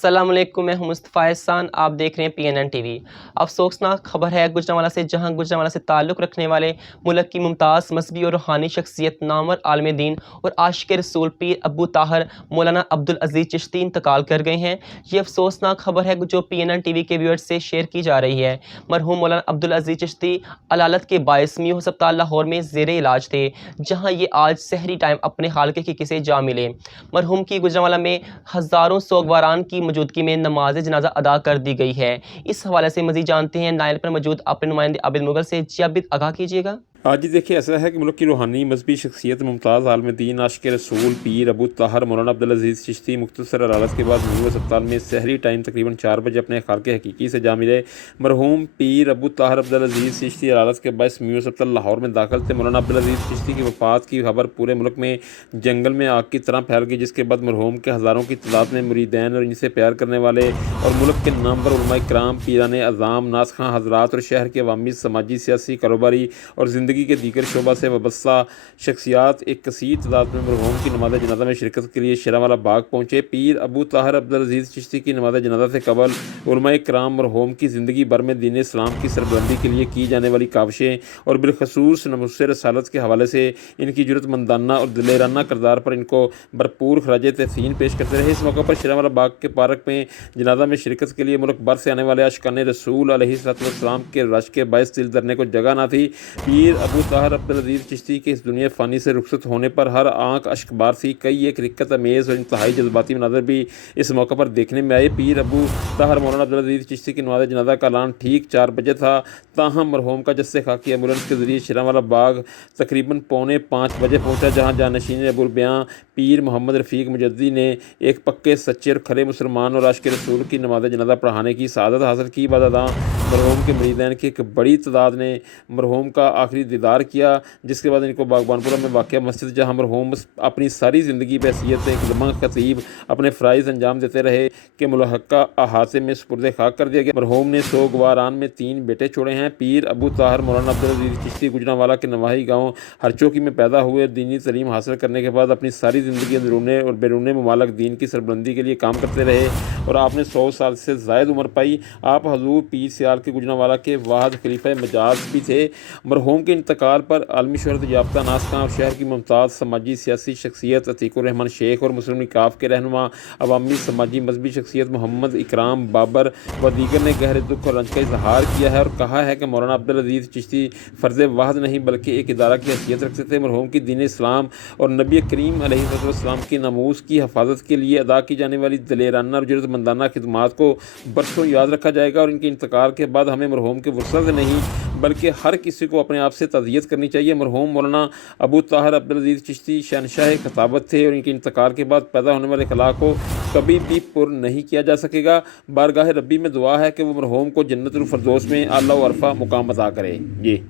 السلام علیکم، میں ہوں مصطفیٰ احسان، آپ دیکھ رہے ہیں PNN ٹی وی۔ افسوسناک خبر ہے گوجرانوالہ سے، جہاں گوجرانوالہ سے تعلق رکھنے والے ملک کی ممتاز مذہبی اور روحانی شخصیت نامور عالم دین اور عاشق رسول پیر ابو طاہر مولانا عبدالعزیز چشتی انتقال کر گئے ہیں۔ یہ افسوسناک خبر ہے جو PNN ٹی وی کے ویورز سے شیئر کی جا رہی ہے۔ مرحوم مولانا عبدالعزیز چشتی علالت کے باعث میو ہسپتال لاہور میں زیر علاج تھے، جہاں یہ آج سحری ٹائم اپنے خالق کی سے جا ملے۔ مرحوم کی گوجرانوالہ میں ہزاروں سوگواران کی موجودگی میں نماز جنازہ ادا کر دی گئی ہے۔ اس حوالے سے مزید جانتے ہیں نائل پر موجود اپنے نمائندے عابد مغل سے۔ جی عابد، آگاہ کیجیے گا۔ آج دیکھیے، ایسا ہے کہ ملک کی روحانی مذہبی شخصیت ممتاز عالم دین عاشق رسول پیر ابو طاہر مولانا عبدالعزیز چشتی مختصر علالت کے بعد میو ہسپتال میں سحری ٹائم تقریباً 4 بجے اپنے خالق حقیقی سے جا ملے۔ مرحوم پیر ابو طاہر عبدالعزیز چشتی علالت کے باعث میو ہسپتال لاہور میں داخل تھے۔ مولانا عبدالعزیز چشتی کی وفات کی خبر پورے ملک میں جنگل میں آگ کی طرح پھیل گئی، جس کے بعد مرحوم کے ہزاروں کی تعداد میں مریدین اور ان سے پیار کرنے والے اور ملک کے نامور علماء کرام، پیران اعظام، ناسخاں حضرات اور شہر کے عوامی، سماجی، سیاسی، کاروباری اور زندگی کے دیگر شعبہ سے وابستہ شخصیات ایک کثیر تعداد میں مرحوم کی نماز جنازہ میں شرکت کے لیے شیراں باغ پہنچے۔ پیر ابو طاہر عبدالعزیز چشتی کی نماز جنازہ سے قبل علماء کرام مرحوم کی زندگی بھر میں دین اسلام کی سربلندی کے لیے کی جانے والی کاوشیں اور بالخصوص ناموس رسالت کے حوالے سے ان کی جرأت مندانہ اور دلیرانہ کردار پر ان کو بھرپور خراج تحسین پیش کرتے رہے۔ اس موقع پر شیراں باغ کے پارک میں جنازہ میں شرکت کے لیے ملک بھر سے آنے والے عاشقان رسول علیہ السلام کے رش کے باعث دل دھرنے کو جگہ نہ تھی۔ پیر ابو طاہر عبدالعزیز چشتی کے اس دنیا فانی سے رخصت ہونے پر ہر آنکھ اشک بار تھی۔ کئی ایک رقت امیز اور انتہائی جذباتی مناظر بھی اس موقع پر دیکھنے میں آئے۔ پیر ابو طاہر مولانا عبدالعزیز چشتی کی نماز جنازہ کا اعلان ٹھیک 4 بجے تھا، تاہم مرحوم کا جثہ خاکی ایمبولینس کے ذریعے شیراں باغ تقریباً 4:45 بجے پہنچا، جہاں جانشین ابو البیاں پیر محمد رفیق مجددی نے ایک پکے، سچے اور کھرے مسلمان اور عاشق رسول کی نماز جنازہ پڑھانے کی سعادت حاصل کی۔ بعد ازاں مرحوم کے مریدین کی ایک بڑی تعداد نے مرحوم کا آخری دیدار کیا، جس کے بعد ان کو باغبان پورہ میں واقع مسجد، جہاں مرحوم اپنی ساری زندگی بحیثیت ایک دماغ خطیب اپنے فرائض انجام دیتے رہے، کے ملحقہ احاطے میں سپرد خاک کر دیا گیا۔ مرحوم نے سوگواران میں 3 بیٹے چھوڑے ہیں۔ پیر ابو طاہر مولانا عبدالعزیز چشتی گوجرانوالہ کے نواحی گاؤں ہرچوکی میں پیدا ہوئے۔ دینی تعلیم حاصل کرنے کے بعد اپنی ساری زندگی اندرون اور بیرون ممالک دین کی سربلندی کے لیے کام کرتے رہے اور آپ نے 100 سال سے زائد عمر پائی۔ آپ حضور پیر سیال کے گوجرانوالہ کے واحد خلیفہ مجاز بھی تھے۔ مرحوم کے انتقال پر عالمی شہرت یافتہ ناسخاں اور شہر کی ممتاز سماجی سیاسی شخصیت عتیق الرحمان شیخ اور مسلم لیگ کے رہنما، عوامی سماجی مذہبی شخصیت محمد اکرام بابر و دیگر نے گہرے دکھ اور رنج کا اظہار کیا ہے اور کہا ہے کہ مولانا عبدالعزیز چشتی فرد واحد نہیں بلکہ ایک ادارہ کی حیثیت رکھتے تھے۔ مرحوم کی دین اسلام اور نبی کریم علیہ السلام کی ناموس کی حفاظت کے لیے ادا کی جانے والی دلیرانہ اور جرأت مندانہ خدمات کو برسوں یاد رکھا جائے گا، اور ان کے انتقال کے بعد ہمیں مرحوم کے ورثہ سے نہیں بلکہ ہر کسی کو اپنے آپ سے تعزیت کرنی چاہیے۔ مرحوم مولانا ابو طاہر عبدالعزیز چشتی شہنشاہ خطابت تھے اور ان کے انتقال کے بعد پیدا ہونے والے خلا کو کبھی بھی پر نہیں کیا جا سکے گا۔ بارگاہ ربی میں دعا ہے کہ وہ مرحوم کو جنت الفردوس میں اعلیٰ و عرفہ مقام عطا کرے۔